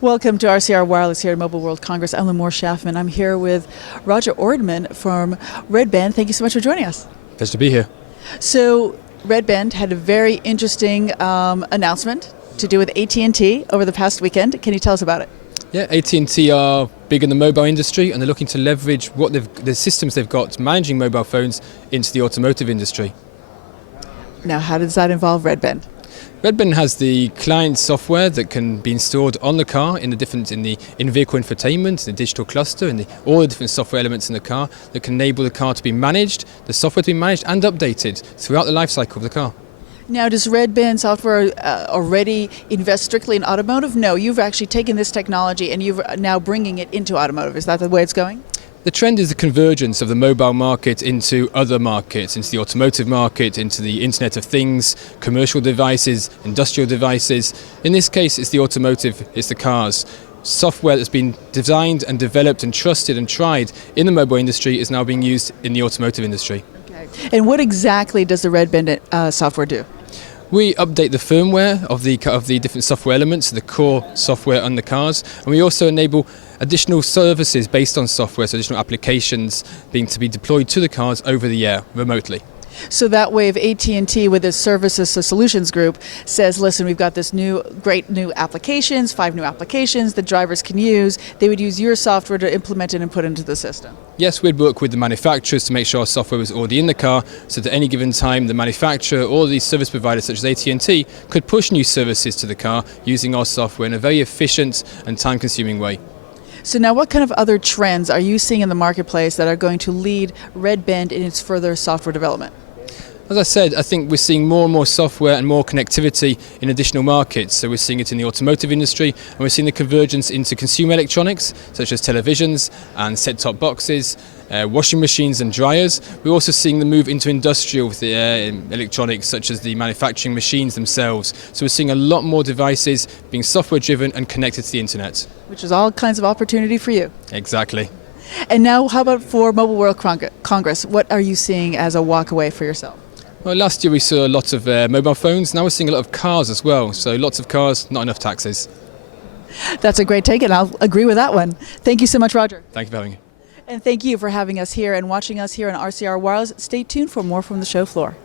Welcome to RCR Wireless here at Mobile World Congress. I'm Limor Schaffman. I'm here with Roger Ordman from Redband. Thank you so much for joining us. Pleasure to be here. So Redband had a very interesting announcement to do with AT&T over the past weekend. Can you tell us about it? Yeah, AT&T are big in the mobile industry and they're looking to leverage the systems they've got managing mobile phones into the automotive industry. Now, how does that involve Redband? Redband has the client software that can be installed on the car in the in-vehicle infotainment, the digital cluster, and all the different software elements in the car that can enable the car to be managed, the software to be managed and updated throughout the life cycle of the car. Now, does Redband software already invest strictly in automotive? No, you've actually taken this technology and you're now bringing it into automotive. Is that the way it's going? The trend is the convergence of the mobile market into other markets, into the automotive market, into the Internet of Things, commercial devices, industrial devices. In this case, it's the automotive, it's the cars. Software that's been designed and developed and trusted and tried in the mobile industry is now being used in the automotive industry. Okay. And what exactly does the Redband software do? We update the firmware of the different software elements, the core software on the cars, and we also enable additional services based on software, so additional applications to be deployed to the cars over the air remotely. So that way, if AT&T with its services solutions group says, listen, we've got this great new applications, 5 new applications that drivers can use, they would use your software to implement it and put into the system. Yes, we'd work with the manufacturers to make sure our software was already in the car, so that at any given time the manufacturer or the service providers such as AT&T could push new services to the car using our software in a very efficient and time-consuming way. So now what kind of other trends are you seeing in the marketplace that are going to lead Redband in its further software development? As I said, I think we're seeing more and more software and more connectivity in additional markets. So we're seeing it in the automotive industry, and we're seeing the convergence into consumer electronics, such as televisions and set-top boxes, washing machines and dryers. We're also seeing the move into industrial electronics, such as the manufacturing machines themselves. So we're seeing a lot more devices being software-driven and connected to the internet. Which is all kinds of opportunity for you. Exactly. And now, how about for Mobile World Congress? What are you seeing as a walk-away for yourself? Well, last year we saw a lot of mobile phones. Now we're seeing a lot of cars as well. So lots of cars, not enough taxis. That's a great take, and I'll agree with that one. Thank you so much, Roger. Thank you for having me. And thank you for having us here and watching us here on RCR Wireless. Stay tuned for more from the show floor.